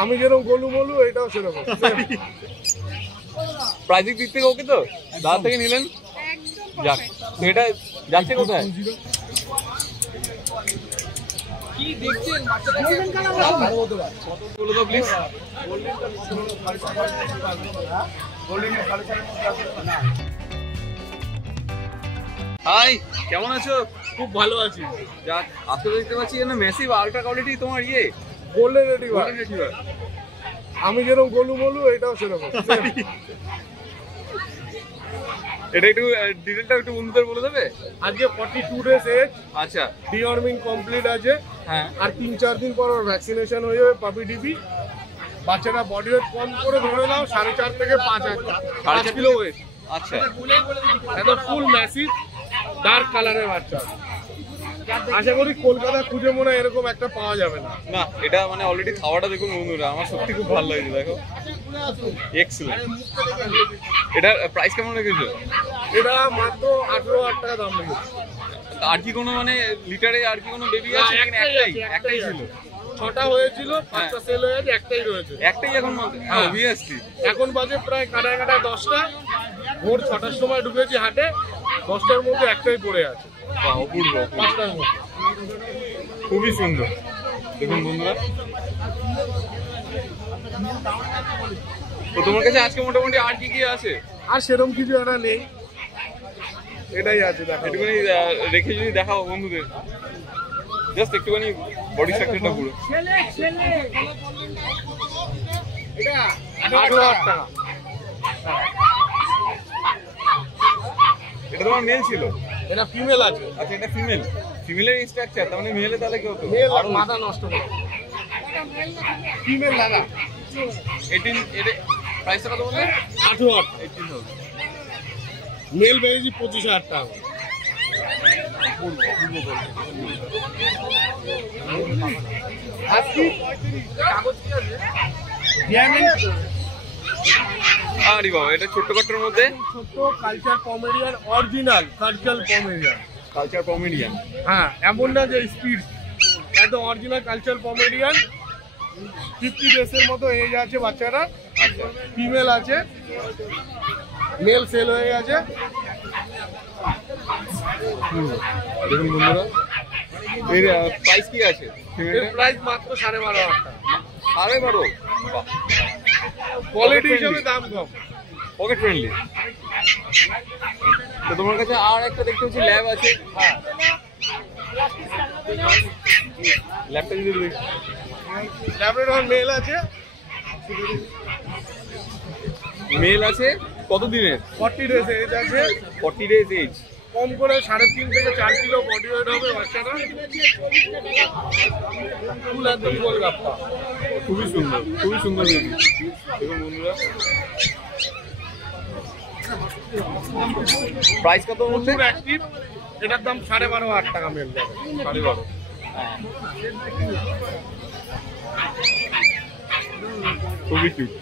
আমি যেরকম গোলু মলু এটাও সেরকম। প্রাইজিক দিক থেকে ওকে তো দাদা থেকে নিলেন, যাক। তো এটা যাচ্ছে কোথায়? কি দেখছেন বলো তো প্লিজ। হাই, কেমন আছো? খুব ভালো আছি। যাক, আজকে দেখতে পাচ্ছি যেন মেসিভ আল্ট্রা কোয়ালিটি তোমার গোল্ডেন রেটিভার। আমি যেরকম গোলু মলু এটাও সেরকম। এটা একটু ডিটেলটা একটু বন্ধুদের বলে দেবে? আজকে 42 ডেজ এজ। আচ্ছা, ডিওর্মিং কমপ্লিট আছে। হ্যাঁ। আর 3-4 দিন পর ভ্যাকসিনেশন হয়ে যাবে পাপি ডিপি। বাচ্চাটা বডি ওয়েট কম করে ধরে নাও 4.5 থেকে 5 কিলো ওয়েট। আচ্ছা, একদম ফুল ম্যাসিভ ডার্ক কালারের বাচ্চা। আশা করি কলকাতা খুঁজে মনে হয় এরকম একটা পাওয়া যাবে না। না এটা মানে অলরেডি খাওয়াটা দেখুন বন্ধুরা, আমার সত্যি খুব ভালো লাগছে। দেখো, এক্সেলেন্ট। এটার প্রাইস কেমন রেখেছো? এটা মাত্র 18,000 টাকা দাম লেগেছে। আর কি কোনো মানে লিটারে আর কি কোনো বেবি আছে? একটাই ছিল। 6টা হয়েছিল, 5টা সেল হয়ে গেছে, একটাই রয়েছে। একটাই এখন? অবভিয়াসলি। এখন বাজে প্রায় কাটায় 10টা। ভোর 6টার সময় ঢুকেছি হাটে, 10টার মধ্যে একটাই পড়ে আছে। অপূর্ব, 5টার মধ্যে। খুবই সুন্দর। দেখুন বন্ধুরা, তো তোমার কাছে আজকে মোটামুটি আর কি কি আছে? আর সেরকম কিছু একটা নেই, এটাই আছে। দেখো একটুখানি রেখে যদি দেখাও বন্ধুদের, জাস্ট একটুখানি বডি স্ট্রাকচারটা পুরো। এটা 18,000 টাকা। এটা তোমার মেল ছিল? এটা ফিমেল আছে। আচ্ছা, এটা ফিমেল। ফিমেলের স্ট্রাকচার, তার মানে মেলে তাহলে কি হতো? মেল আর মাথা নষ্ট করে। ফিমেল লাগা 18। এর প্রাইসটা কত বললে? 18,000। 18,000। মেল পেয়েছি 25,000 টাকা। আরে বাবা, এটা ছোট্ট কাট্টার মধ্যে ছোট্ট culture Pomeranian, original culture Pomeranian. Culture Pomeranian. হ্যাঁ, এমন না যে স্পিড, একদম অরিজিনাল কালচার পমেরিয়ান। 50 ডেজের মতো এজ আছে বাচ্চারা। আচ্ছা, ফিমেল আছে, মেল সেল হয়ে গেছে। দেখুন বন্ধুরা, এর প্রাইস কি আছে? এর প্রাইস মাত্র 12,500 টাকা। 12.5? কোয়ালিটি হিসাবে দাম কম, পকেট ফ্রেন্ডলি। তো তোমার কাছে আর একটা দেখতে হচ্ছে ল্যাব আছে। হ্যাঁ, ল্যাবটা যদি দেখি, ল্যাব্রাডর মেল আছে। মেল আছে কত দিনের? 40 ডেজ এজ আছে। 40 ডেজ এজ। কম করে 3.5 থেকে 4 কিলো বডি ওয়েট হবে বাচ্চাটা। ফুল একদম গোলগাপ্পা। খুবই সুন্দর, খুবই সুন্দর বেবি। দেখুন বন্ধুরা, প্রাইস কত বলছে? প্রচুর অ্যাক্টিভ। এটার দাম 12,500 টাকা মেল যাবে। 12.5। খুবই কিউট।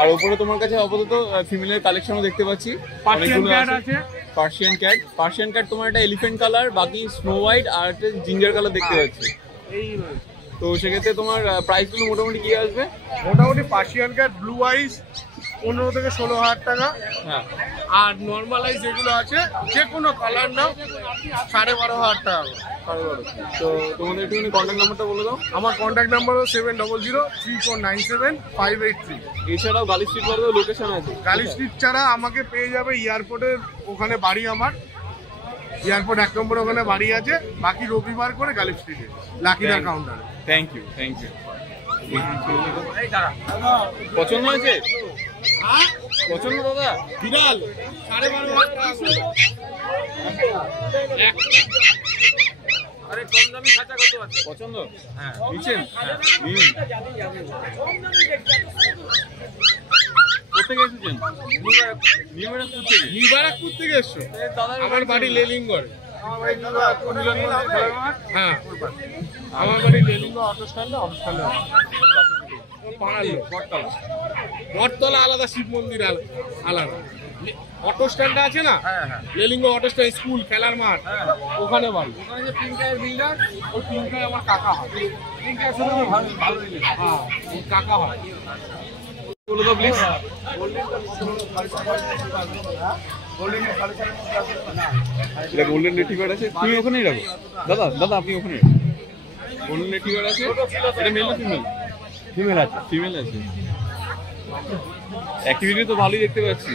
আর উপরে তোমার কাছে আপাতত ফিমেলের কালেকশনও দেখতে পাচ্ছি। পার্সিয়ান ক্যাট আছে। পার্সিয়ান ক্যাট তোমার একটা এলিফ্যান্ট কালার, বাকি স্নো হোয়াইট আর একটা জিঞ্জার কালার দেখতে পাচ্ছি। এই তো সেক্ষেত্রে তোমার প্রাইসগুলো মোটামুটি কি আসবে? মোটামুটি পার্সিয়ান ক্যাট ব্লু আইস 15 থেকে 16,000 টাকা। হ্যাঁ। আর নর্মাল আইস যেগুলো আছে, যে কোনো কালার নাও 12,500 টাকা। তো তোমাদের একটুখানি কন্ট্যাক্ট নাম্বারটা বলে দাও। আমার কন্ট্যাক্ট নাম্বার হলো 7003497583। এছাড়াও গালি স্ট্রিট বলতে লোকেশন আছে? গালি স্ট্রিট ছাড়া আমাকে পেয়ে যাবে এয়ারপোর্টের ওখানে বাড়ি। আমার এয়ারপোর্ট 1 নম্বর ওখানে বাড়ি আছে। বাকি রবিবার করে গালি স্ট্রিটে লাকিদার কাউন্টারে। Thank you. পছন্দ হয়েছে? পছন্দ দাদা? বিড়াল 12,500 টাকা। আরে কম দামি খাঁচা কত আছে? পছন্দ? হ্যাঁ, নিচ্ছেন? কোথেকে এসেছেন? নিবারাকপুর থেকে এসছো? আমার বাড়ি লেলিঙ্গর। হ্যাঁ, আমার বাড়ি লেলিঙ্গ অটো স্ট্যান্ডে। বটতলা আলাদা, শিব মন্দির আলাদা। অটো স্ট্যান্ড আছে না, লেলিঙ্গ অটো স্ট্যান্ড, স্কুল খেলার মাঠ, ওখানে বাড়ি। ওখানে যে পিঙ্কার বিল্ডার, ওই পিঙ্কার আমার কাকা হয়। পিঙ্কার সাথে আমার ভালো রিলেশন। হ্যাঁ, ওর কাকা হয়। বলে দাও প্লিজ। এটা গোল্ডেন রেটিভার আছে, তুমি ওখানেই রাখো। দাদা দাদা আপনি ওখানে রাখো। গোল্ডেন রেটিভার আছে, এটা মেল না ফিমেল? ফিমেল আছে। ফিমেল আছে। অ্যাক্টিভিটি তো ভালোই দেখতে পাচ্ছি।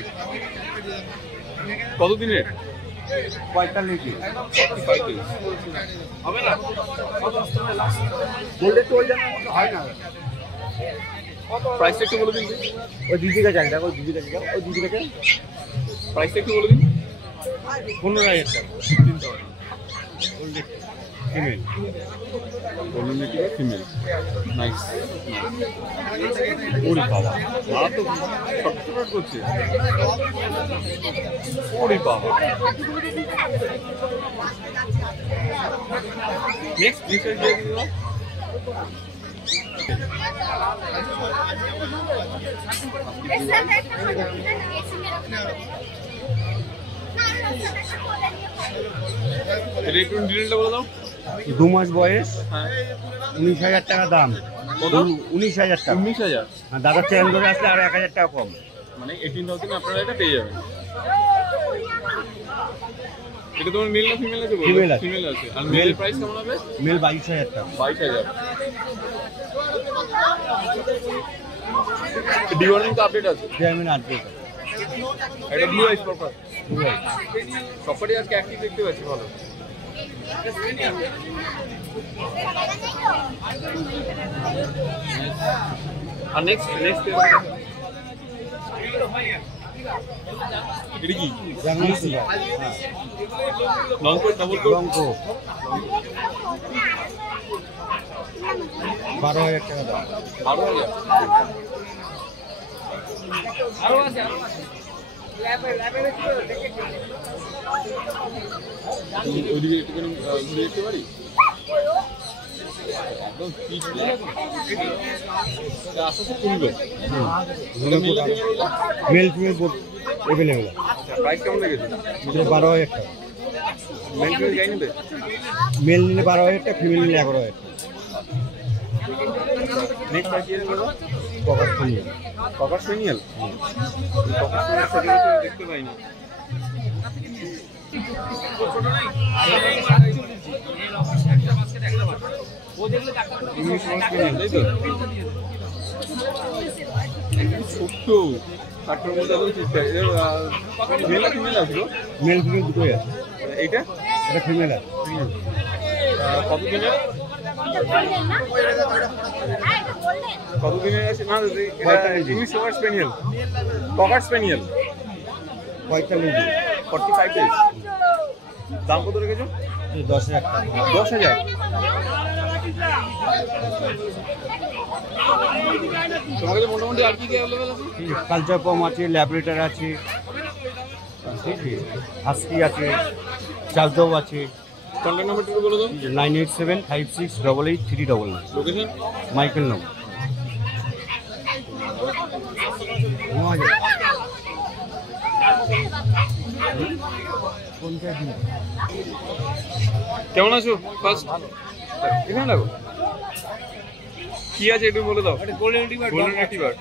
কতদিনের? 45 দিন। হবে না? গোল্ডেন তো ওই জায়গার মতো হয় না। প্রাইসটা একটু বলে দিন। ওই দিদি কাছে এক টাকা, ওই দিদি কাছে যাও, ওই দিদি কাছে প্রাইসটা একটু বলে দিন। 15,000 টাকা। Female. Golden retriever female. Nice. ওরে বাবা, মারা তো ছটফট করছে। ওরে বাবা। নেক্সট নেক্সট দিয়ে দিন। এটা একটু ডিটেলটা বলে দাও। 2 মাস বয়স, হ্যাঁ 19,000 টাকা দাম। কত? 19,000 টাকা। 19,000। আর দাদা চেন ধরে আসলে আর 1,000 টাকা কম। মানে 18,000 আপনারা এটা পেয়ে যাবেন। এটা তোমার মেল না ফিমেল আছে? Female আছে। ফিমেল আছে। আর মেলের প্রাইস কেমন হবে? মেল 22,000 টাকা। 22,000। ডিওয়ার্নিং তো আপডেট আছে। জেমিন আপডেট। এটা ব্লু আইস পারপাস। সবকটি আজকে অ্যাক্টিভ দেখতে পাচ্ছি ভালো। আর নেক্সট নেক্সট এটা কি? Long coat double coat? লঙ্ক 12,000 টাকা দাম। 12,000। আরো আছে ল্যাবে ওইদিকে একটুখানি ঘুরে দেখতে পারি? একদম পিচ আস্তে আস্তে কমবে। Male female available. প্রাইস কেমন লেগেছে? 12,000 টাকা। মেল ফিমেল যাই নেবে? মেল নিলে 12,000 টাকা, ফিমেল নিলে 11,000 টাকা। নেক্সট প্রাইস দিয়ে দেবো। Pocket female. ককার স্পেনিয়েল? ককার স্পেনিয়েল সচরাচর দেখতে পাই না। ইংলিশ স্পেনিয়েল তাই তো? ছোট্ট কাঠের মধ্যে এত চিৎকার। মেল না ফিমেল আসলো? মেল ফিমেল দুটোই আছে। এইটা এটা ফিমেল আছে। কতদিনের? কতদিনের আছে? না ইংলিশ ককার স্পেনিয়েল। ককার স্পেনিয়েল 45 দিন। 45 ডেজ। দাম কত রেখেছো? 10,000 টাকা। 10,000। তোমার কাছে মোটামুটি আর কি কি অ্যাভেলেবেল আছে? কালচার পম আছে, ল্যাবরেটর আছে, হাস্কি আছে, চাকদব আছে। কন্ট্যাক্ট নাম্বারটা বলে দাও। 987568839। লোকেশন? মাইকেল নাম। কেমন আছো? ফার্স্ট এখানে লাগো। কি আছে একটু বলে দাও। Golden retriever. গোল্ডেন রেটিভার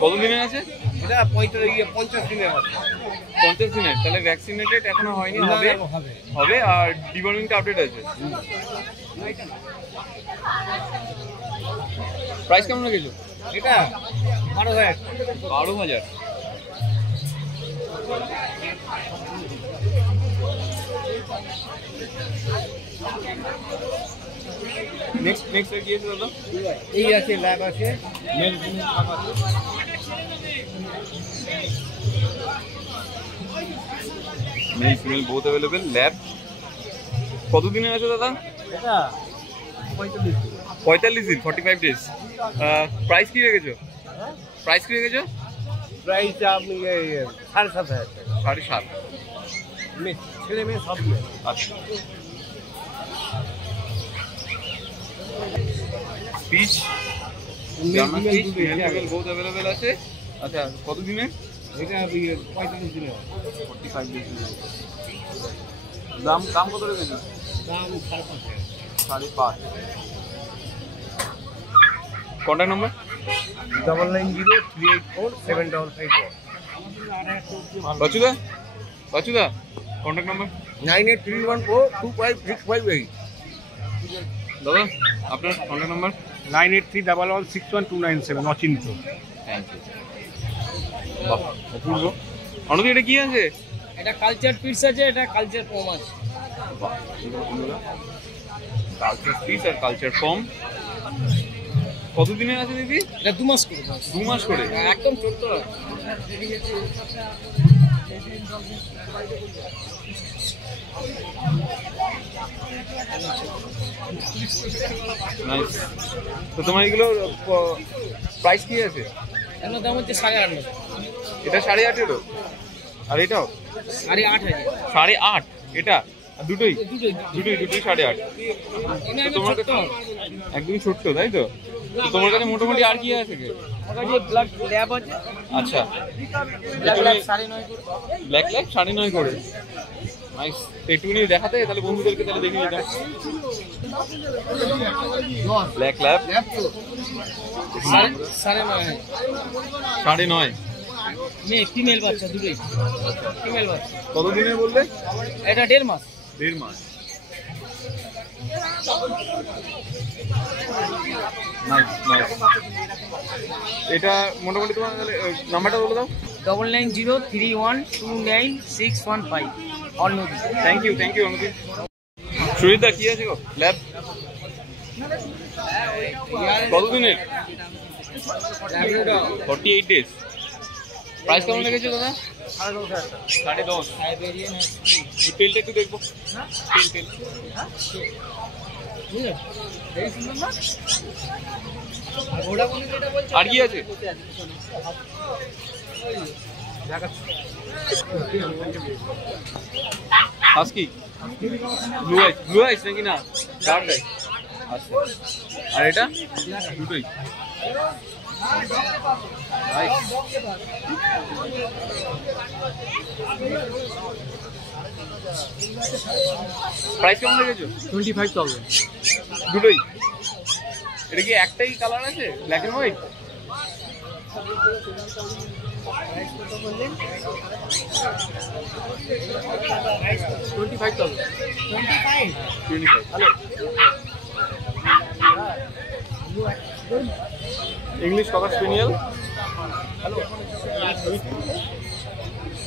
কতদিনের আছে? এটা 50 দিনের আছে। 50 দিনের। তাহলে ভ্যাকসিনেটেড এখনো হয়নি, হবে হবে। আর ডিওয়ার্মিংটা আপডেট আছে। প্রাইস কেমন রেখেছো? এটা 12,000। 12,000। নেক্সট নেক্সট কি আছে দাদা? এই আছে ল্যাব আছে, মেল ফিমেল সব আছে। Male female both available. Lab কতদিনের আছে দাদা? এটা 45 দিন। 45 দিন, 45 ডেজ। প্রাইস কি রেখেছো? প্রাইস কি রেখেছো? প্রাইস আপনি 7,500 টাকা। 7.5। ছেলে মেয়ে সব দিয়ে। আচ্ছা। স্পিচ জার্মান ফিশ মেল বহুত অ্যাভেলেবেল আছে। আচ্ছা কত দিনে? এটা 45 দিনে হয়। 45 দিন। দাম দাম কত রেখেছো? দাম 5.5 5.5। Contact number? 9903847551 বাচুদা বাচুদা কন্ট্যাক্ট নাম্বার? 9831425658 দাদা আপনার contact number? 9831161297 Achinta. Thank you. বাহ অপূর্ব। অনুদি এটা কি আছে? এটা কালচার পিস আছে, এটা কালচার ফর্ম আছে। বাহ কালচার পিস আর কালচার ফর্ম কতদিনে আছে দিদি? এটা 2 মাস করে। 2 মাস করে? একদম ছোট্ট। নাইস। তো তোমার এগুলো প্রাইস কি আছে? এর দাম হচ্ছে 8.5। এটা 8.5 আর এটাও 8.5। 8.5 এটা আর দুটোই দুটোই 8.5। তোমার কাছে একদমই ছোট্ট তাই তো? তো তোমার কাছে মোটামুটি আর কি আছে? ব্ল্যাক ল্যাব আছে। আচ্ছা ব্ল্যাক ল্যাব 9.5 করে। ব্ল্যাক ল্যাব 9.5 করে। নাইস। একটুখানি দেখাতে তাহলে বন্ধুদেরকে তাহলে দেখে নিতাম। Black lab 9.5। 9.5 মেয়ে ফিমেল বাচ্চা দুটোই। ফিমেল বাচ্চা। কত দিনে বললে? এটা 1.5 মাস। 1.5 মাস। Nice nice. এটা মোটামুটি তোমার তাহলে নাম্বারটা বলে দাও। 9903129615 অননদী। Thank you Anudip. সুরিতা কি আছে গো? ল্যাব কত দিনের? 48 ডেজ। প্রাইস কেমন লেগেছে দাদা? 10.5। এই তেলটা একটু দেখবো। তেল আর কি আছে? হাস্কি ব্লু আইস নাকি না ডার্ক আইস? আচ্ছা আর এটা দুটোই প্রাইস কেমন লেগেছে? 25,000 দুটোই। এটা কি একটাই কালার আছে black and white? English cocker spaniel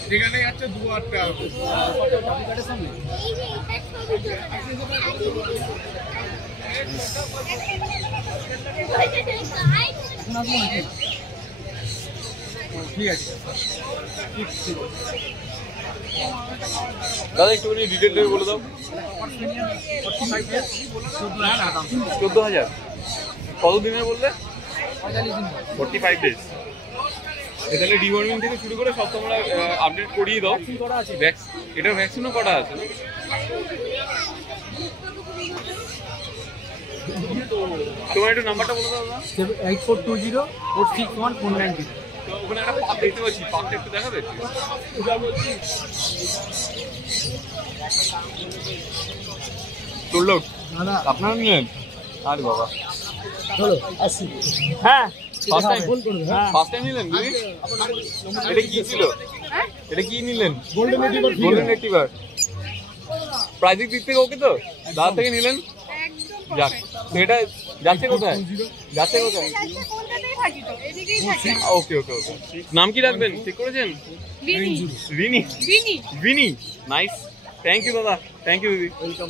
যেখানে যাচ্ছে 2,000 টাকা। ঠিক আছে দাদা একটুখানি ডিটেলটা বলে দাও। 14,000। কত দিনের বললে? 45 ডেজ। তাহলে ডিওয়ার্মিং থেকে শুরু করে সব তোমরা আপডেট করিয়ে দাও। এটার ভ্যাকসিনও করা আছে না? তোমার একটু নাম্বারটা বলে দাও না। 8420461490। তো ওখানে একটা পাক দেখতে পাচ্ছি, পাকটা একটু দেখাবে? তোর আপনারা নিলেন? আরে বাবা চলো আসি। হ্যাঁ ফার্স্ট টাইম নিলেন দিদি? এটা কি ছিল? এটা কি নিলেন? Golden retriever. প্রাইজিং দিক থেকে ওকে তো? দাদা থেকে নিলেন? যাক তো এটা যাচ্ছে কোথায়? ওকে ওকে ওকে। নাম কি রাখবেন ঠিক করেছেন? রিনি। নাইস। থ্যাংক ইউ দাদা। থ্যাংক ইউ দিদি। ওয়েলকাম।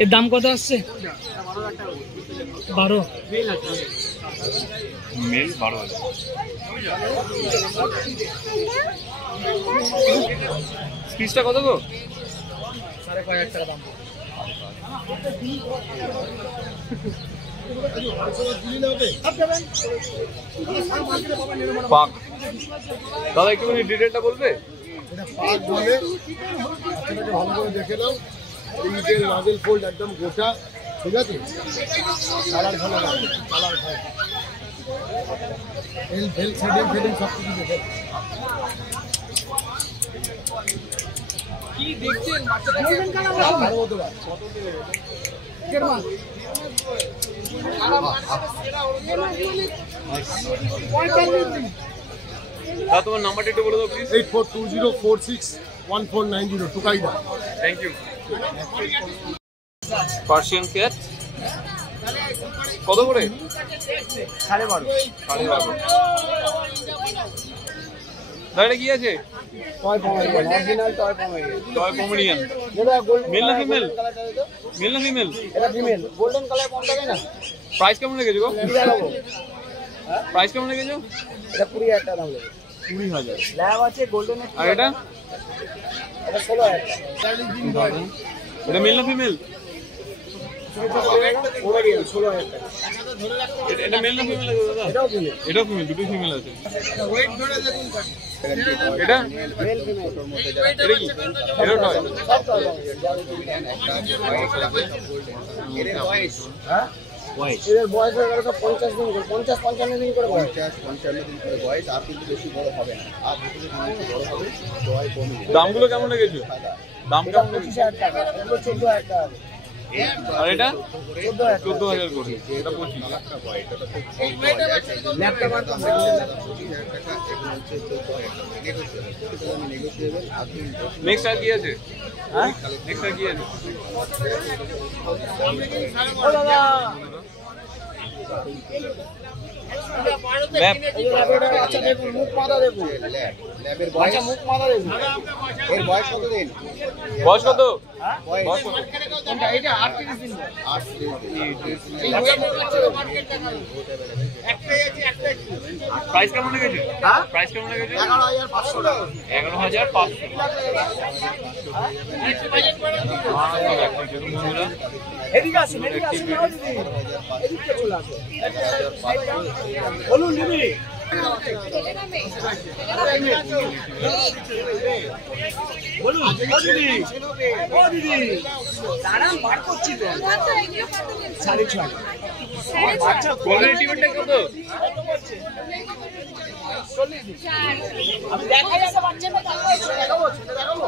এর দাম কত আসছে? 12। মেল 12,000। পিসটা কত গো? 5,500 টাকা দাম। পাক দাদা একটুখানি ডিটেলটা বলবে? এটা পাক বলে, বাচ্চাটাকে ভালো করে দেখে নাও। ইঞ্জেল নজেল ফোল্ড একদম গোটা, ঠিক আছে? কালার ভালো লাগে, কালার ভালো, এল ফেল সেডিং ফেডিং সব কিছু দেখে কি দেখছেন ভালো মতো গাছ। তোমার নাম্বারটা একটু বলে দাও প্লিজ। 8420461490 টুকাইদা। Thank you. পার্সিয়ান ক্যাট কত করে? 12.5 12.5। দাঁড়িয়ে কি আছে? Toy Pomeranian. মেল না ফিমেল? মেল না ফিমেল? এটা ফিমেল, গোল্ডেন কালার কোনটা না? প্রাইস কেমন লেগেছে গো? প্রাইস কেমন লেগেছে? এটা 20,000 টাকা দাম লাগে। 20,000। ল্যাব আছে গোল্ডেন। আর এটা? এটা 16,000 টাকা। এটা মেল না ফিমেল? পমেরিয়ান 16,000 টাকা। এটা মেল না ফিমেল আছে দাদা? এটাও ফিমেল। এটাও ফিমেল, দুটোই ফিমেল আছে। ওয়েট ধরে দেখুন। এটা? Male female. এটা কি? এটা টয়। সব টয় পাবে। এর বয়স হ্যাঁ? এদের বয়স হয়ে গেল সব 50 দিন করে, 50-55 দিন করে বয়স। 50-55 দিন করে বয়স, আর কিন্তু বেশি বড় হবে না, আর যেগুলো কিন্তু বড় হবে জয় কমে যাবে। দামগুলো কেমন লেগেছে? দাম এটা কেমন লেগেছে? 25,000 টাকা, এগুলো 14,000 টাকা। আর এটা? 14,000 টাকা। 14,000 করে। এটা 25। একটা বয়, এটা তো খুব কম পাওয়া যায়। ল্যাপটপ আর 25,000 টাকা, এগুলো হচ্ছে 14,000 টাকা। নেগোসিয়েবল আপনি নেক্সট আর কি আছে? হ্যাঁ? নেক্সট আর কি আছে? ও দাদা, ল্যাব। এই ল্যাপটপের বাচ্চা দেখুন, মুখ মাথা দেখুন। ল্যাবের বাচ্চা বয়স, মুখ মাথা দেখুন। এর বয়স কত দিন? বয়স কত? বয়স বয়স কত? কোনটা? এটা 38 দিন। 8 দিন। এই ল্যাপটপের বাচ্চা মার্কেট টাকা। একটাই আছে, একটাই। প্রাইস কেমন লেগেছে? হ্যাঁ? প্রাইস কেমন লেগেছে? 11,500 টাকা। 11,500। বন্ধুরা এদিকে আসুন, এদিকে আসুন নাও দিদি। এদিকে চলে আসুন। বলুন দিদি। বলুন ও দিদি, ও দিদি দাঁড়ান, বার করছি তো। 6.5। বাচ্চা গোল্ডেন টিভিটা কত? আমি দেখাই যাবে বাচ্চাটা, দেখাবো দেখাবো।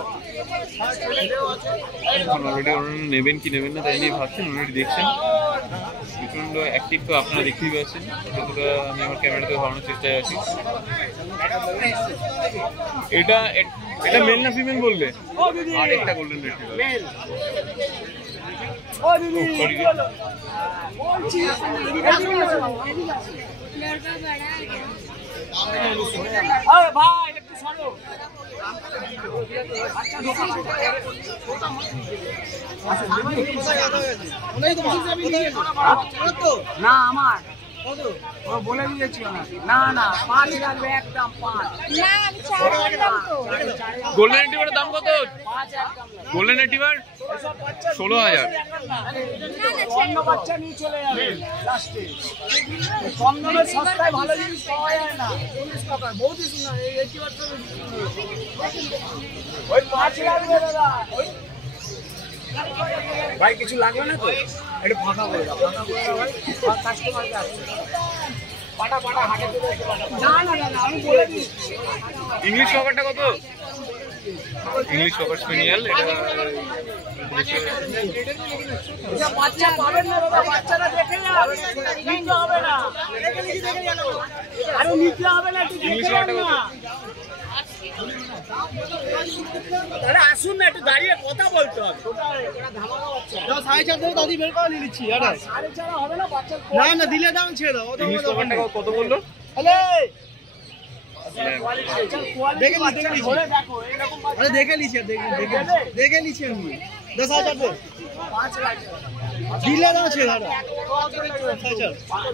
অলরেডি ওনারা নেবেন কি নেবেন না তাই নিয়ে ভাবছেন, অলরেডি দেখছেন প্রচন্ড অ্যাক্টিভ, তো আপনারা দেখতেই পাচ্ছেন। যতটা আমি আমার ক্যামেরাতে ধরানোর চেষ্টায় আছি। এটা এটা মেল না ফিমেল বললে? আর একটা গোল্ডেন রিট্রিভার। মেল। ও দিদি সরি। বলছি এদিকে আসুন, এদিকে আসুন। लड़का बड़ा है আরে ভাই একটু সরো। আচ্ছা ঢোকা। না আমার কত ও বলে দিয়েছি না না 5 লাগবে একদম 5 ना हम चार एकदम तो গোল্ডেন রিট্রিভারের দাম কত? 5 একদম গোল্ডেন রিট্রিভার 16,000। অন্য বাচ্চা নিয়ে চলে যাবে লাস্টে। কম দামে সস্তায় ভালো জিনিস পাওয়া যায় না। 40 টাকা বহুত সুন্দর। এই 80 বাচ্চা ওই 5 লাগবে দাদা। ওই ভাই কিছু লাগবে না তো? একটু ফাঁকা করে দাও, ফাঁকা করে দাও ভাই। আর কাস্টমারকে আসছে পাটা পাটা হাটে চলে এসে পাটা। না না না আমি বলে দিচ্ছি। ইংলিশ কভারটা কত? English cocker স্পেনিয়াল। এটা বাচ্চা পাবেন না দাদা, বাচ্চাটা দেখে যান, নিতে হবে না। আরে নিতে হবে না, একটু ইংলিশ দেখে কভারটা যান কত? না। আরে আসুন না, একটু দাঁড়িয়ে কথা বলতে হবে। সাড়ে চার থেকে দাদি বের করে নিয়ে নিচ্ছি। 4.5 হবে না বাচ্চা। না না, দিলে দাম ছেড়ে দাও। ইংলিশ কভারটা কত বললো? দেখে নিচ্ছি, দেখে নিচ্ছি আমি। 10,000 দে। 5 লাগবে। দিলে দাম ছেড়ে দাও।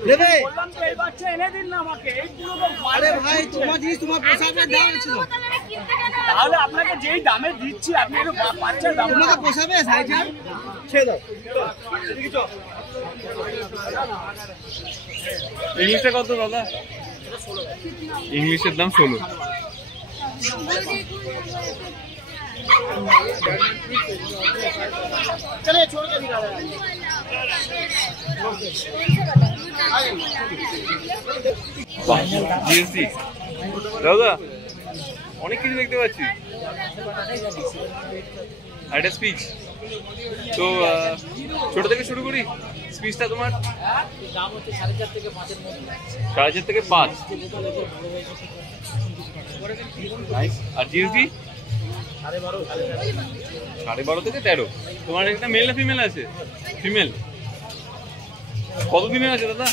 দেবে? বললাম তো এই বাচ্চা এনে দিন না আমাকে। এই পুরো তো আরে ভাই, তোমার জিনিস তোমার পোষাবে, দাম ছিল। তাহলে আপনাকে যেই দামে দিচ্ছি আপনি একটু বাচ্চার দাম তোমাকে পোষাবে? সাড়ে চার ছেড়ে দাও। ইংলিশটা কত দাদা? ইংলিশের দাম 16। चले छोड़ के दिखा रहा है জিএসসি দাদা অনেক কিছু দেখতে পাচ্ছি। একটা স্পিচ তো ছোট থেকে শুরু করি। স্পিচটা তোমার দাম হচ্ছে 4.5 থেকে 5 এর মধ্যে। 4.5 থেকে 5। আর জিএসডি 12.5 থেকে 13। তোমার একটা মেল না ফিমেল আছে? ফিমেল। কতদিনের আছে দাদা?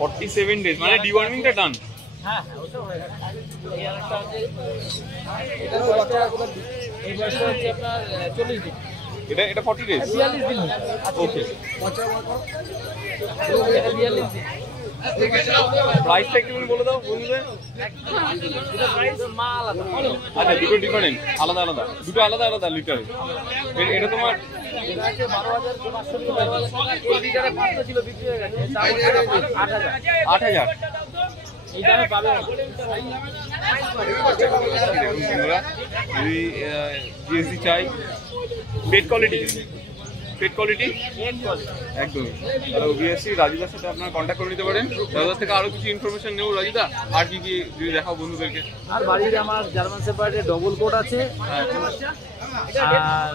47 ডেজ, মানে ডিওয়ার্মিংটা ডান। হ্যাঁ ওটা হয়ে গেছে। এই আরেকটা আছে, এই বয়সটা হচ্ছে আপনার 40 দিন। এটা 40 ডেজ। 42 দিন ওকে। এটা 42 দিন। প্রাইসটা একটু বলে দাও বন্ধুদের। এটা প্রাইস মা আলাদা। আচ্ছা, দুটো ডিফারেন্ট, আলাদা আলাদা, দুটো আলাদা আলাদা লিটার। এটা তোমার এটা আছে 12,500 টাকা। এই লিটারে 500 ছিল, বিক্রি হয়ে গেছে। দাম 8,000। 8,000। এই দামে পাবে না। দেখুন বন্ধুরা, যদি জিএসডি চাই, পেট কোয়ালিটি, পেট কোয়ালিটি একদমই, তাহলে অবভিয়াসলি রাজুদার সাথে আপনারা কন্ট্যাক্ট করে নিতে পারেন। রাজুদার থেকে আরো কিছু ইনফরমেশন নেব। রাজুদা, আর কি কি যদি দেখাও বন্ধুদেরকে। আর বাড়িতে আমার জার্মান শেপার্ডের ডবল কোট আছে, আর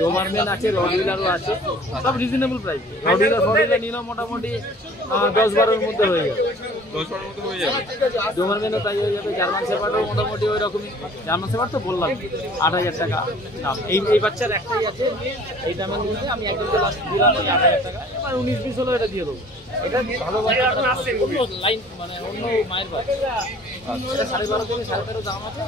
ডোবারম্যান আছে, রডউইলারও আছে, সব রিজনেবল প্রাইস। রডউইলার নিলেও মোটামুটি 10-12 মধ্যে হয়ে যাবে। 10-12 মতো হয়ে যাবে। ডোবারম্যানও তাই হয়ে যাবে, জার্মান শেপার্ডও মোটামুটি ওই রকমই। জার্মান শেপার্ড তো বললাম 8,000 টাকা দাম। এই বাচ্চার একটাই আছে, এই দামের মধ্যে আমি একজনকে লাস্ট দিলাম 8,000 টাকা। এবার 19-20 হলেও এটা দিয়ে দেবো। এটা ভালো বাচ্চা, অন্য লাইন, মানে অন্য মায়ের বাচ্চা। এটা 12.5 থেকে 13.5 দাম আছে,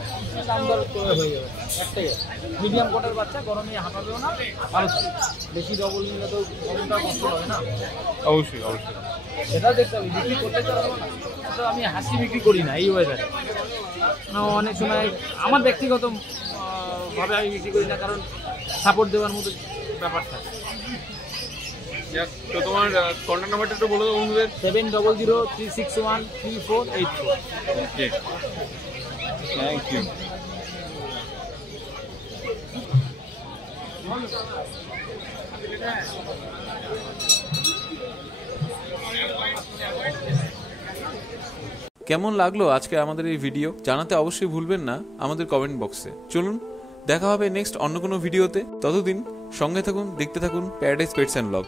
দাম দর করে হয়ে যাবে। একটাই আছে, মিডিয়াম কোটের বাচ্চা, গরমে হাঁপাবেও না, ভালো থাকে। বেশি ডবল নিলে তো গরমটা কষ্ট হবে না। অবশ্যই অবশ্যই। সেটাও দেখতে হবে, বিক্রি করতে চাবো না। তো আমি হাসি বিক্রি করি না এই ওয়েদারে। অনেক সময় আমার ব্যক্তিগত ভাবে আমি বিক্রি করি না, কারণ সাপোর্ট দেওয়ার মতো ব্যাপার থাকে। তো তোমার কন্ট্যাক্ট নাম্বারটা একটু বলে দাও বন্ধুদের। 700-361-3484। ওকে, থ্যাংক ইউ। কেমন লাগলো আজকে আমাদের এই ভিডিও জানাতে অবশ্যই ভুলবেন না আমাদের কমেন্ট বক্সে। চলুন দেখা হবে নেক্সট অন্য কোনো ভিডিওতে। ততদিন সঙ্গে থাকুন, দেখতে থাকুন প্যারাডাইস পেটস অ্যান্ড ব্লগ।